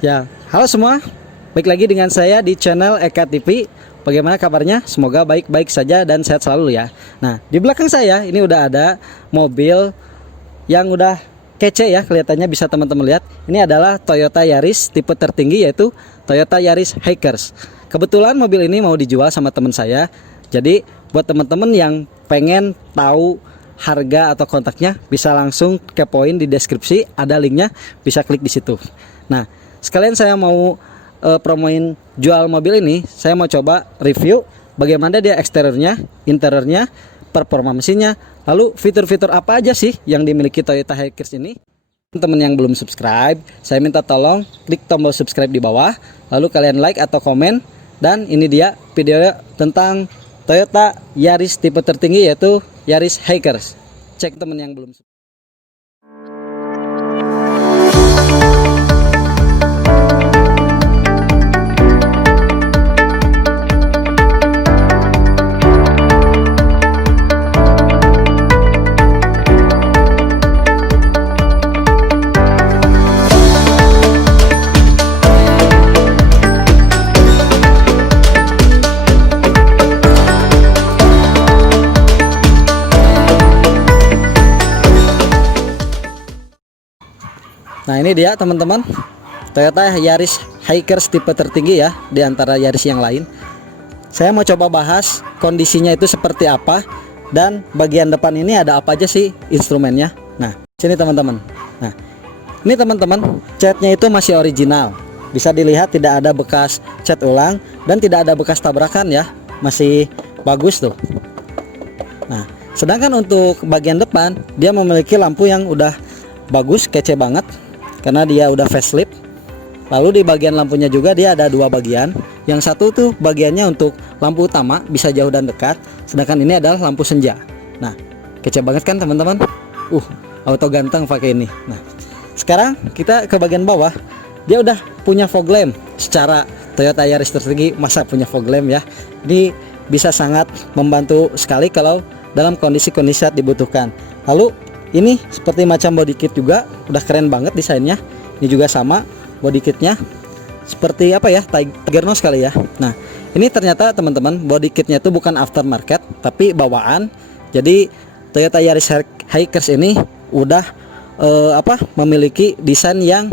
Ya, halo semua. Baik lagi dengan saya di channel Eka TV. Bagaimana kabarnya? Semoga baik-baik saja dan sehat selalu ya. Nah, di belakang saya ini udah ada mobil yang udah kece ya, kelihatannya bisa teman-teman lihat. Ini adalah Toyota Yaris tipe tertinggi, yaitu Toyota Yaris Hikers. Kebetulan mobil ini mau dijual sama teman saya. Jadi buat teman-teman yang pengen tahu harga atau kontaknya, bisa langsung kepoin di deskripsi, ada linknya, bisa klik di situ. Nah, sekalian saya mau promoin jual mobil ini. Saya mau coba review bagaimana dia eksteriornya, interiornya, performa mesinnya, lalu fitur-fitur apa aja sih yang dimiliki Toyota Hikers ini. Teman-teman yang belum subscribe, saya minta tolong klik tombol subscribe di bawah, lalu kalian like atau komen. Dan ini dia video tentang Toyota Yaris tipe tertinggi, yaitu Yaris Hikers. Cek teman yang belum subscribe. Nah, ini dia teman-teman, Toyota Yaris Hikers tipe tertinggi ya, di antara Yaris yang lain. Saya mau coba bahas kondisinya itu seperti apa, dan bagian depan ini ada apa aja sih instrumennya. Nah, sini teman-teman. Nah, ini teman-teman, catnya itu masih original. Bisa dilihat tidak ada bekas cat ulang dan tidak ada bekas tabrakan ya, masih bagus tuh. Nah, sedangkan untuk bagian depan dia memiliki lampu yang udah bagus, kece banget, karena dia udah facelift. Lalu di bagian lampunya juga dia ada dua bagian. Yang satu tuh bagiannya untuk lampu utama, bisa jauh dan dekat, sedangkan ini adalah lampu senja. Nah, kece banget kan teman-teman? Auto ganteng pakai ini. Nah, sekarang kita ke bagian bawah. Dia udah punya fog lamp. Secara Toyota Yaris tertinggi masa punya fog lamp ya. Ini bisa sangat membantu sekali kalau dalam kondisi-kondisi saat dibutuhkan. Lalu ini seperti macam body kit juga, udah keren banget desainnya. Ini juga sama body kitnya, seperti apa ya, Tiger Nose kali ya. Nah, ini ternyata teman-teman body kitnya itu bukan aftermarket tapi bawaan. Jadi Toyota Yaris Hikers ini udah memiliki desain yang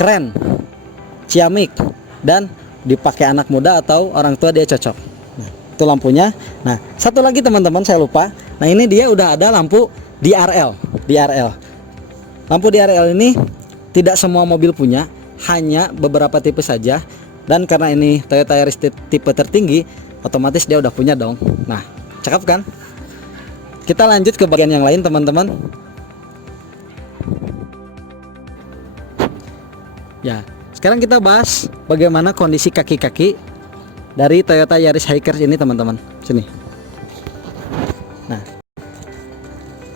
keren, ciamik, dan dipakai anak muda atau orang tua dia cocok. Nah, itu lampunya. Nah, satu lagi teman-teman saya lupa. Nah, ini dia udah ada lampu DRL. Lampu DRL ini tidak semua mobil punya, hanya beberapa tipe saja. Dan karena ini Toyota Yaris tipe tertinggi, otomatis dia udah punya dong. Nah, cakep kan? Kita lanjut ke bagian yang lain teman-teman. Ya, sekarang kita bahas bagaimana kondisi kaki-kaki dari Toyota Yaris Hikers ini teman-teman. Sini. Nah,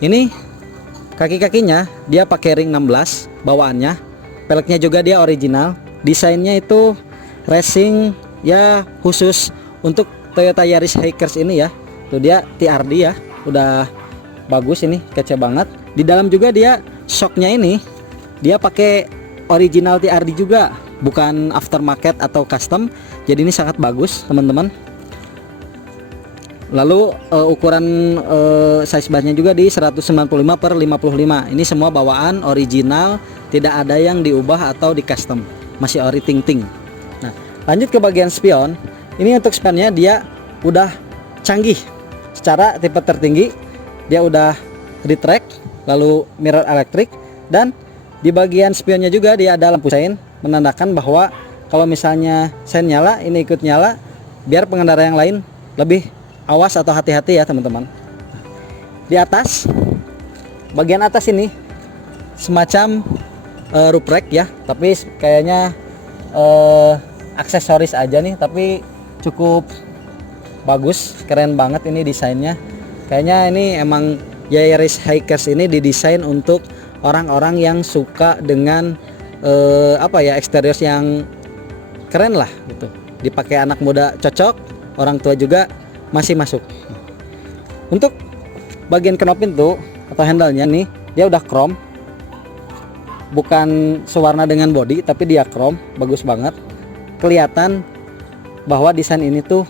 ini kaki-kakinya dia pakai ring 16 bawaannya. Peleknya juga dia original. Desainnya itu racing ya, khusus untuk Toyota Yaris Hikers ini ya. Tuh dia TRD ya, udah bagus ini, kece banget. Di dalam juga dia shocknya ini dia pakai original TRD juga, bukan aftermarket atau custom. Jadi ini sangat bagus teman-teman. Lalu ukuran size bassnya juga di 195/55. Ini semua bawaan original, tidak ada yang diubah atau di custom, masih ori ting-ting. Nah, lanjut ke bagian spion. Ini untuk spionnya dia udah canggih. Secara tipe tertinggi dia udah retract, lalu mirror elektrik, dan di bagian spionnya juga dia ada lampu sein, menandakan bahwa kalau misalnya sein nyala, ini ikut nyala, biar pengendara yang lain lebih awas atau hati-hati ya teman-teman. Di atas, bagian atas ini semacam roof rack ya, tapi kayaknya aksesoris aja nih, tapi cukup bagus, keren banget ini desainnya. Kayaknya ini emang Yaris Hikers ini didesain untuk orang-orang yang suka dengan eksterior yang keren lah gitu. Dipakai anak muda cocok, orang tua juga masih masuk. Untuk bagian knop pintu atau handle-nya nih dia udah chrome. bukan sewarna dengan body, tapi dia chrome, bagus banget. Kelihatan bahwa desain ini tuh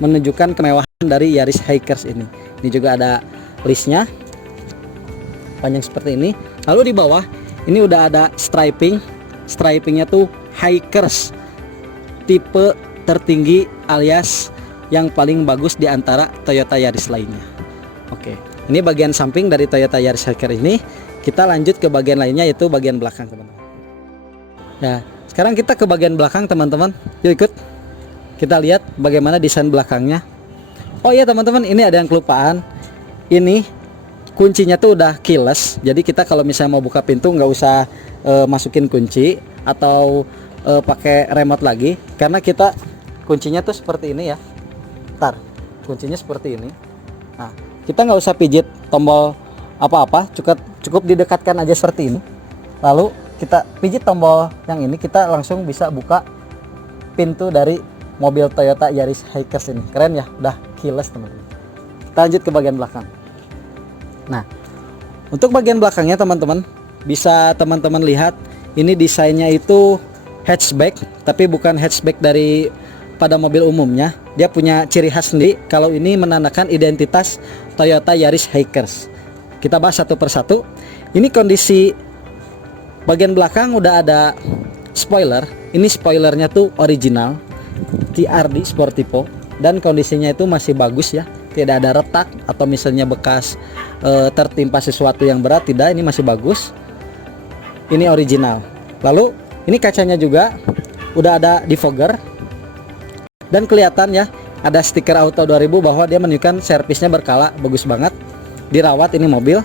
menunjukkan kemewahan dari Yaris Hikers ini. Ini juga ada listnya, panjang seperti ini. Lalu di bawah ini udah ada stripingnya tuh Hikers tipe tertinggi alias yang paling bagus di antara Toyota Yaris lainnya. Oke, ini bagian samping dari Toyota Yaris Hikers ini. Kita lanjut ke bagian lainnya, yaitu bagian belakang, teman-teman. Nah, sekarang kita ke bagian belakang, teman-teman. Yuk ikut kita lihat bagaimana desain belakangnya. Oh iya teman-teman, ini ada yang kelupaan. Ini kuncinya tuh udah keyless, jadi kita kalau misalnya mau buka pintu nggak usah masukin kunci atau pakai remote lagi, karena kita kuncinya tuh seperti ini ya. Ntar kuncinya seperti ini. Nah, kita nggak usah pijit tombol apa-apa, cukup didekatkan aja seperti ini. Lalu kita pijit tombol yang ini, kita langsung bisa buka pintu dari mobil Toyota Yaris Hikers ini. Keren ya, udah keyless teman-teman. Kita lanjut ke bagian belakang. Nah, untuk bagian belakangnya teman-teman, bisa teman-teman lihat ini desainnya itu hatchback, tapi bukan hatchback dari pada mobil umumnya. Dia punya ciri khas sendiri. Kalau ini menandakan identitas Toyota Yaris Hikers. Kita bahas satu persatu. Ini kondisi bagian belakang udah ada spoiler. Ini spoilernya tuh original TRD Sportivo, dan kondisinya itu masih bagus ya. Tidak ada retak atau misalnya bekas tertimpa sesuatu yang berat, tidak. Ini masih bagus. Ini original. Lalu ini kacanya juga udah ada defogger, dan kelihatan ya ada stiker Auto 2000 bahwa dia menunjukkan servisnya berkala, bagus banget. Dirawat ini mobil.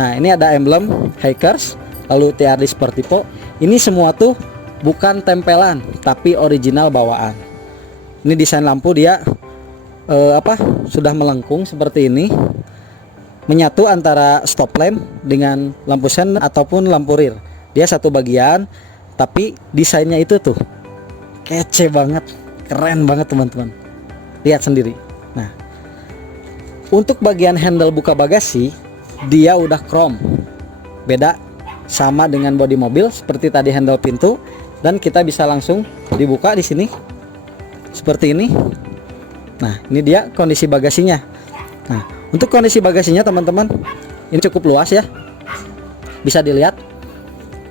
Nah, ini ada emblem Hikers, lalu TRD Sportivo. Ini semua tuh bukan tempelan, tapi original bawaan. Ini desain lampu dia sudah melengkung seperti ini, menyatu antara stop lamp dengan lampu sen ataupun lampu rear. Dia satu bagian, tapi desainnya itu tuh kece banget, keren banget teman-teman. Lihat sendiri. Nah, untuk bagian handle buka bagasi dia udah chrome, beda sama dengan bodi mobil seperti tadi handle pintu, dan kita bisa langsung dibuka di sini seperti ini. Nah, ini dia kondisi bagasinya. Nah, untuk kondisi bagasinya teman-teman, ini cukup luas ya, bisa dilihat.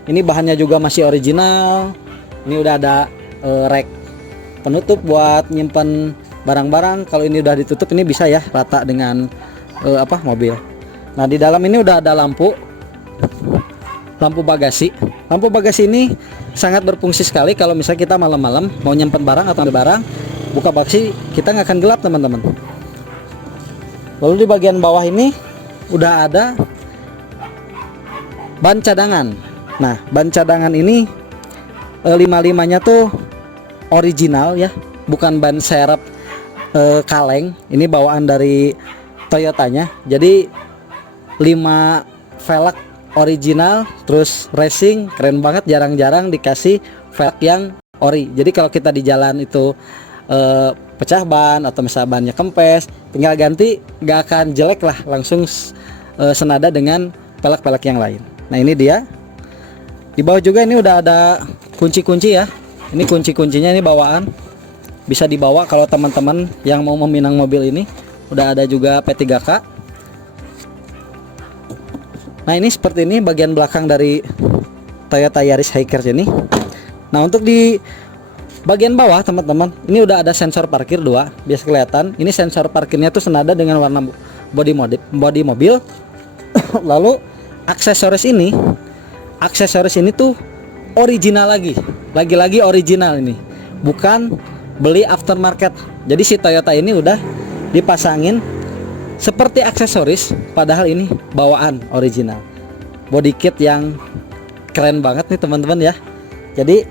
Ini bahannya juga masih original. Ini udah ada rack penutup buat nyimpen barang-barang. Kalau ini udah ditutup, ini bisa ya rata dengan mobil. Nah, di dalam ini udah ada lampu bagasi. Lampu bagasi ini sangat berfungsi sekali kalau misalnya kita malam-malam mau nyimpen barang atau ambil barang, buka bagasi, kita nggak akan gelap teman-teman. Lalu di bagian bawah ini udah ada ban cadangan. Nah, ban cadangan ini 55-nya tuh original ya, bukan ban serep kaleng. Ini bawaan dari Toyotanya. Jadi 5 velg original, terus racing, keren banget. Jarang-jarang dikasih velg yang ori. Jadi kalau kita di jalan itu pecah ban atau misalnya bannya kempes, tinggal ganti, nggak akan jelek lah, langsung senada dengan velg-velg yang lain. Nah, ini dia. Di bawah juga ini udah ada kunci-kunci ya. Ini kunci-kuncinya ini bawaan, bisa dibawa kalau teman-teman yang mau meminang mobil ini. Udah ada juga P3K. Nah, ini seperti ini bagian belakang dari Toyota Yaris Hikers ini. Nah, untuk di bagian bawah teman-teman, ini udah ada sensor parkir 2, biasa kelihatan. Ini sensor parkirnya tuh senada dengan warna bodi mobil. Lalu aksesoris ini tuh original lagi original, ini bukan beli aftermarket. Jadi si Toyota ini udah dipasangin seperti aksesoris, padahal ini bawaan original. Body kit yang keren banget nih teman-teman ya. Jadi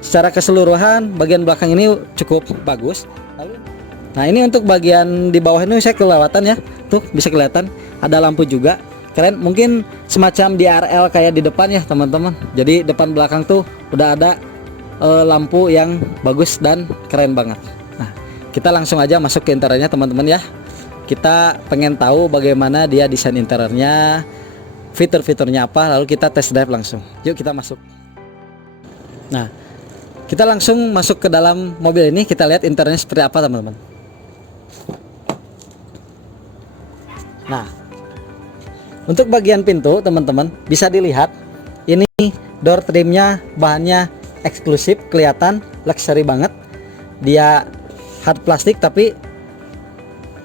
secara keseluruhan bagian belakang ini cukup bagus. Nah, ini untuk bagian di bawah ini saya kelewatan ya, tuh bisa kelihatan ada lampu juga, keren. Mungkin semacam DRL kayak di depan ya teman-teman. Jadi depan belakang tuh udah ada lampu yang bagus dan keren banget. Nah, kita langsung aja masuk ke interiornya teman-teman ya. Kita pengen tahu bagaimana dia desain interiornya, fitur-fiturnya apa, lalu kita test drive langsung. Yuk kita masuk. Nah, kita langsung masuk ke dalam mobil ini, kita lihat interiornya seperti apa teman-teman. Nah, untuk bagian pintu teman-teman bisa dilihat ini door trimnya bahannya eksklusif, kelihatan luxury banget. Dia hard plastik tapi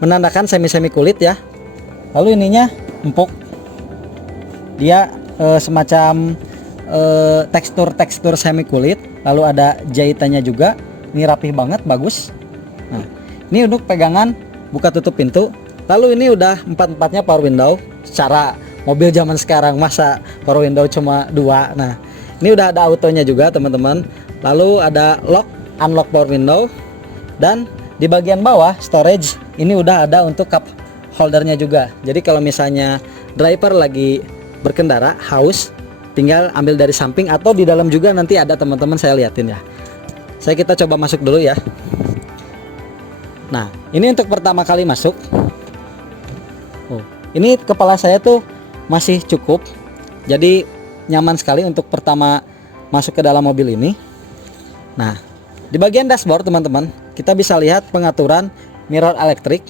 menandakan semi kulit ya. Lalu ininya empuk, dia semacam tekstur semi kulit. Lalu ada jahitannya juga, ini rapih banget, bagus. Nah, ini untuk pegangan buka tutup pintu. Lalu ini udah empat-empatnya power window. Secara mobil zaman sekarang masa power window cuma 2. Nah, ini udah ada autonya juga teman-teman. Lalu ada lock unlock power window, dan di bagian bawah storage ini udah ada untuk cup holdernya juga. Jadi kalau misalnya driver lagi berkendara haus, tinggal ambil dari samping atau di dalam juga nanti ada teman-teman, saya liatin ya. Kita coba masuk dulu ya. Nah, ini untuk pertama kali masuk. Ini kepala saya tuh masih cukup, jadi nyaman sekali untuk pertama masuk ke dalam mobil ini. Nah, di bagian dashboard teman-teman, kita bisa lihat pengaturan mirror elektrik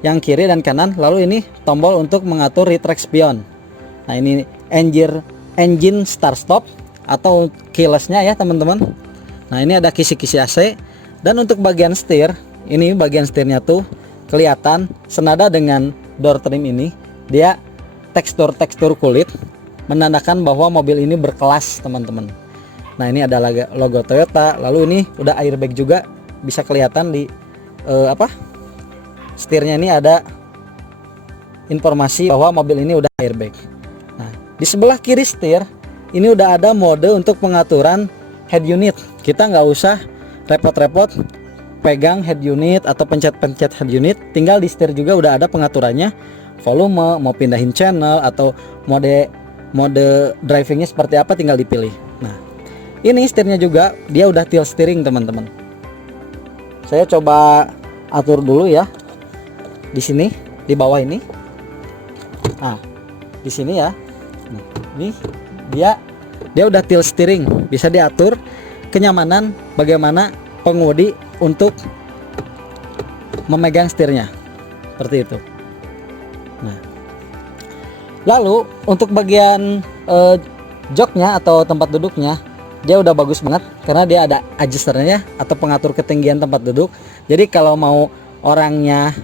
yang kiri dan kanan. Lalu ini tombol untuk mengatur retract spion. Nah, ini engine start stop atau keylessnya ya teman-teman. Nah, ini ada kisi-kisi AC. Dan untuk bagian setir, ini bagian setirnya tuh kelihatan senada dengan door trim ini. Dia tekstur kulit, menandakan bahwa mobil ini berkelas teman-teman. Nah, ini ada logo Toyota. Lalu ini udah airbag juga, bisa kelihatan di setirnya ini ada informasi bahwa mobil ini udah airbag. Nah, di sebelah kiri setir ini udah ada mode untuk pengaturan head unit. Kita nggak usah repot-repot pegang head unit atau pencet-pencet head unit, tinggal di setir juga udah ada pengaturannya. Volume, mau pindahin channel atau mode drivingnya seperti apa tinggal dipilih. Nah, ini setirnya juga dia udah tilt steering teman-teman. Saya coba atur dulu ya. Di sini, di bawah ini. Nah, di sini ya. Ini dia udah tilt steering, bisa diatur kenyamanan bagaimana pengemudi untuk memegang setirnya. Seperti itu. Nah, lalu untuk bagian joknya atau tempat duduknya, dia udah bagus banget karena dia ada adjusternya atau pengatur ketinggian tempat duduk. Jadi kalau mau orangnya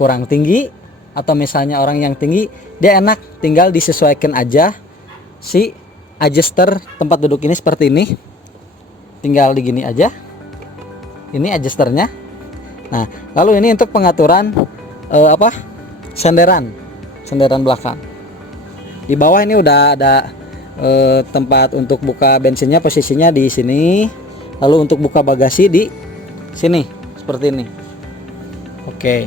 kurang tinggi atau misalnya orang yang tinggi, dia enak tinggal disesuaikan aja si adjuster tempat duduk ini seperti ini. Tinggal digini aja. Ini adjusternya. Nah, lalu ini untuk pengaturan senderan belakang. Di bawah ini udah ada tempat untuk buka bensinnya, posisinya di sini. Lalu untuk buka bagasi di sini seperti ini. Oke.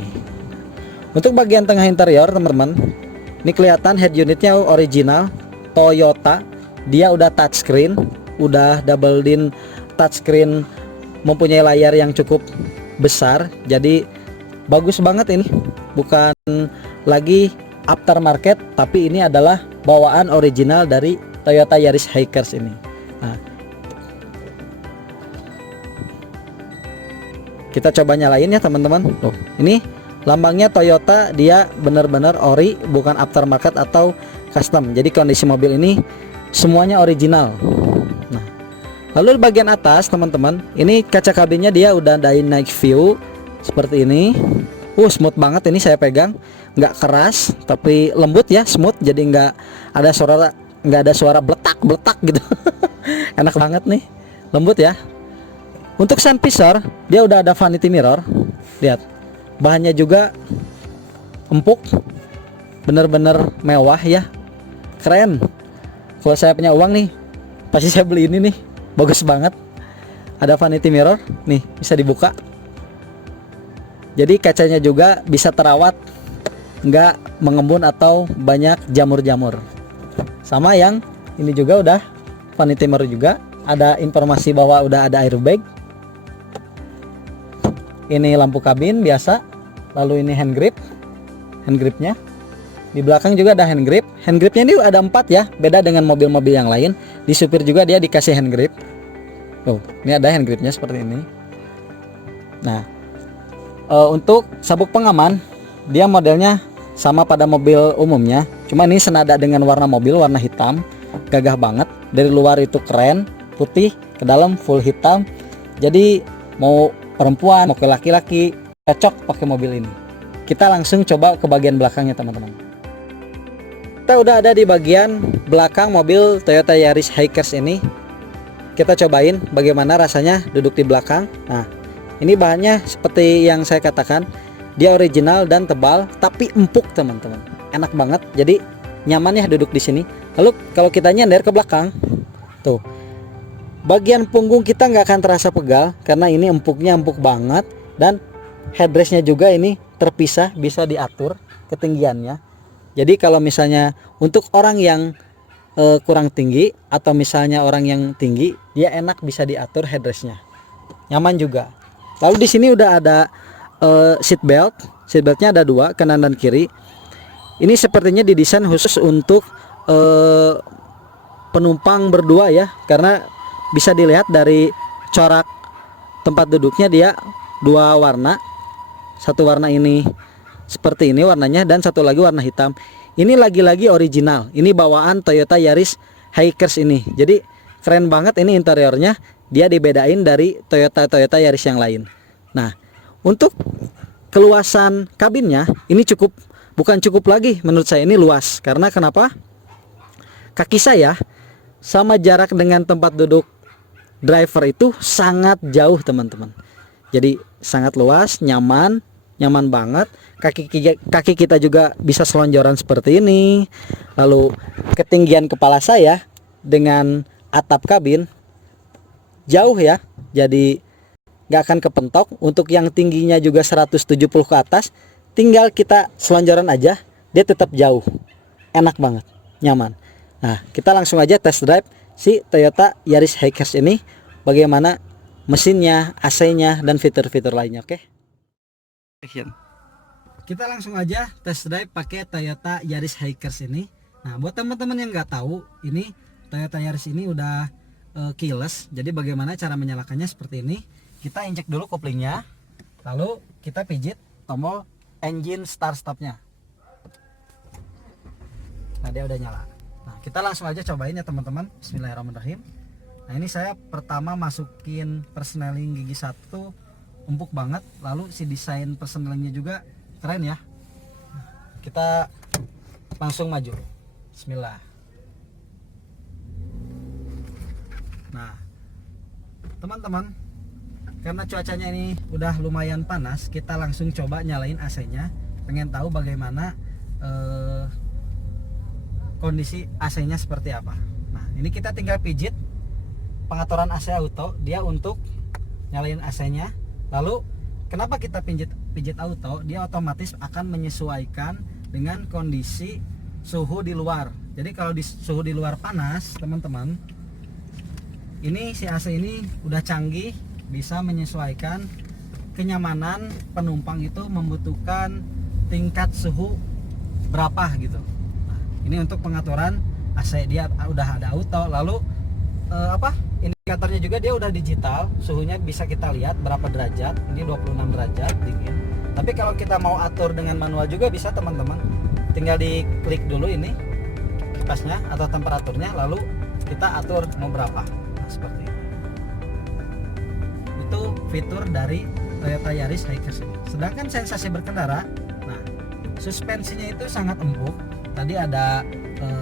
Untuk bagian tengah interior teman-teman, ini kelihatan head unitnya original Toyota. Dia udah touchscreen, udah double din touchscreen, mempunyai layar yang cukup besar. Jadi bagus banget ini. Bukan lagi aftermarket, tapi ini adalah bawaan original dari Toyota Yaris Hikers ini. Nah, kita coba nyalain ya teman-teman. Tuh, ini lambangnya Toyota, dia benar-benar ori, bukan aftermarket atau custom. Jadi kondisi mobil ini semuanya original. Nah, lalu di bagian atas teman-teman, ini kaca kabinnya dia udah dynamic view seperti ini. Smooth banget ini, saya pegang nggak keras tapi lembut ya, smooth. Jadi nggak ada suara bletak gitu. Enak banget nih, lembut ya. Untuk sun visor dia udah ada vanity mirror. Lihat, bahannya juga empuk, bener-bener mewah ya, keren. Kalau saya punya uang nih pasti saya beli ini nih, bagus banget. Ada vanity mirror nih, bisa dibuka. Jadi kacanya juga bisa terawat, nggak mengembun atau banyak jamur-jamur. Sama yang ini juga udah vanity mirror juga, ada informasi bahwa udah ada airbag. Ini lampu kabin biasa, lalu ini hand gripnya. Di belakang juga ada hand grip. Hand gripnya ini ada 4 ya, beda dengan mobil-mobil yang lain. Di supir juga dia dikasih hand grip. Oh, ini ada hand gripnya seperti ini. Nah, untuk sabuk pengaman dia modelnya sama pada mobil umumnya, cuma ini senada dengan warna mobil, warna hitam. Gagah banget. Dari luar itu keren, putih, ke dalam full hitam. Jadi mau perempuan, mau ke laki-laki cocok pakai mobil ini. Kita langsung coba ke bagian belakangnya teman-teman. Kita udah ada di bagian belakang mobil Toyota Yaris Hikers ini. Kita cobain bagaimana rasanya duduk di belakang. Nah, ini bahannya seperti yang saya katakan, dia original dan tebal tapi empuk teman-teman. Enak banget. Jadi nyaman ya duduk di sini. Lalu kalau kita nyender ke belakang, tuh bagian punggung kita nggak akan terasa pegal karena ini empuknya empuk banget, dan headrestnya juga ini terpisah, bisa diatur ketinggiannya. Jadi kalau misalnya untuk orang yang kurang tinggi atau misalnya orang yang tinggi, dia enak bisa diatur headrestnya, nyaman juga. Lalu di sini udah ada seat beltnya ada 2, kanan dan kiri. Ini sepertinya didesain khusus untuk penumpang berdua ya, karena bisa dilihat dari corak tempat duduknya dia 2 warna. Satu warna ini seperti ini warnanya, dan satu lagi warna hitam. Ini lagi-lagi original. Ini bawaan Toyota Yaris Hikers ini. Jadi keren banget ini interiornya. Dia dibedain dari Toyota Yaris yang lain. Nah, untuk keluasan kabinnya ini bukan cukup lagi menurut saya, ini luas. Karena kenapa? Kaki saya sama jarak dengan tempat duduk driver itu sangat jauh teman-teman. Jadi sangat luas, nyaman banget. Kaki kita juga bisa selonjoran seperti ini. Lalu ketinggian kepala saya dengan atap kabin jauh ya, jadi nggak akan kepentok. Untuk yang tingginya juga 170 ke atas, tinggal kita selonjoran aja, dia tetap jauh. Enak banget, nyaman. Nah, kita langsung aja test drive si Toyota Yaris Hikers ini, bagaimana mesinnya, AC-nya, dan fitur-fitur lainnya. Oke, kita langsung aja test drive pakai Toyota Yaris Hikers ini. Nah, buat teman-teman yang nggak tahu, ini Toyota Yaris ini udah keyless. Jadi bagaimana cara menyalakannya seperti ini. Kita injek dulu koplingnya, lalu kita pijit tombol engine start stopnya. Nah, dia udah nyala. Nah, kita langsung aja cobain ya teman-teman. Bismillahirrahmanirrahim. Nah, ini saya pertama masukin persneling gigi 1, empuk banget. Lalu si desain persnelingnya juga keren ya. Kita langsung maju. Bismillah. Nah, teman-teman, karena cuacanya ini udah lumayan panas, kita langsung coba nyalain AC-nya. Pengen tahu bagaimana kondisi AC-nya seperti apa. Nah, ini kita tinggal pijit pengaturan AC auto, dia untuk nyalain AC-nya. Lalu kenapa kita pijit auto? Dia otomatis akan menyesuaikan dengan kondisi suhu di luar. Jadi kalau di suhu di luar panas, teman-teman, ini si AC ini udah canggih, bisa menyesuaikan kenyamanan penumpang itu membutuhkan tingkat suhu berapa gitu. Nah, ini untuk pengaturan AC, dia udah ada auto. Lalu indikatornya juga dia udah digital, suhunya bisa kita lihat berapa derajat. Ini 26 derajat dingin. Tapi kalau kita mau atur dengan manual juga bisa teman-teman. Tinggal diklik dulu ini kipasnya atau temperaturnya, lalu kita atur mau berapa. Nah, seperti ini. Itu fitur dari Toyota Yaris Hikers ini. Sedangkan sensasi berkendara, nah, suspensinya itu sangat empuk. Tadi ada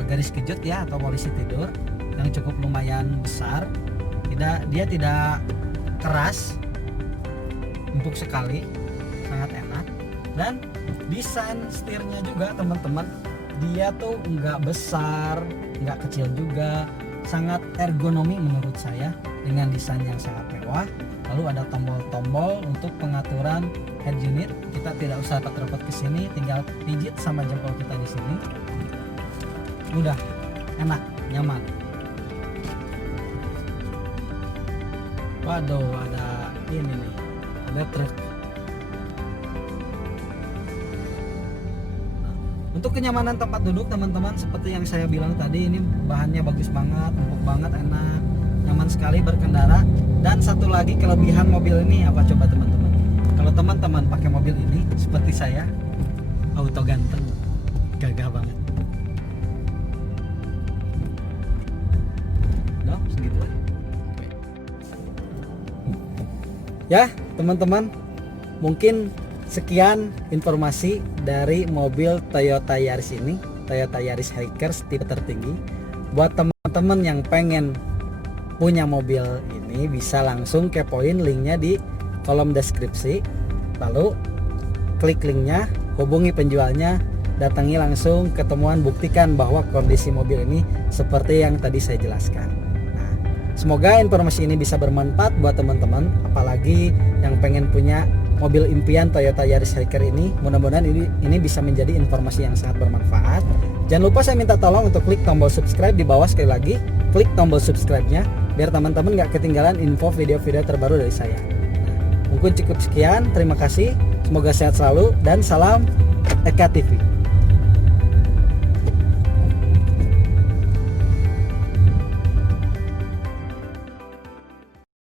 garis kejut ya atau polisi tidur yang cukup lumayan besar. Dia tidak keras, empuk sekali, sangat enak. Dan desain setirnya juga teman-teman, dia tuh nggak besar, nggak kecil juga, sangat ergonomi menurut saya dengan desain yang sangat mewah. Lalu ada tombol-tombol untuk pengaturan head unit. Kita tidak usah repot-repot ke sini, tinggal pijit sama jempol kita di sini. Mudah, enak, nyaman. Waduh, ada ini nih, ada truk. Nah, Untuk kenyamanan tempat duduk teman-teman, seperti yang saya bilang tadi, ini bahannya bagus banget, empuk banget, enak, nyaman sekali berkendara. Dan satu lagi kelebihan mobil ini apa coba teman-teman? Kalau teman-teman pakai mobil ini seperti saya, auto ganteng, gagah banget. Nah, segitu aja. Ya teman-teman, mungkin sekian informasi dari mobil Toyota Yaris ini, Toyota Yaris Hikers tipe tertinggi. Buat teman-teman yang pengen punya mobil ini, bisa langsung kepoin linknya di kolom deskripsi, lalu klik linknya, hubungi penjualnya, datangi langsung, ketemuan, buktikan bahwa kondisi mobil ini seperti yang tadi saya jelaskan. Nah, semoga informasi ini bisa bermanfaat buat teman-teman, apalagi yang pengen punya mobil impian Toyota Yaris Hiker ini. Mudah-mudahan ini bisa menjadi informasi yang sangat bermanfaat. Jangan lupa saya minta tolong untuk klik tombol subscribe di bawah, sekali lagi klik tombol subscribe-nya biar teman-teman gak ketinggalan info video-video terbaru dari saya. Nah, mungkin cukup sekian, terima kasih, semoga sehat selalu dan salam Eka TV.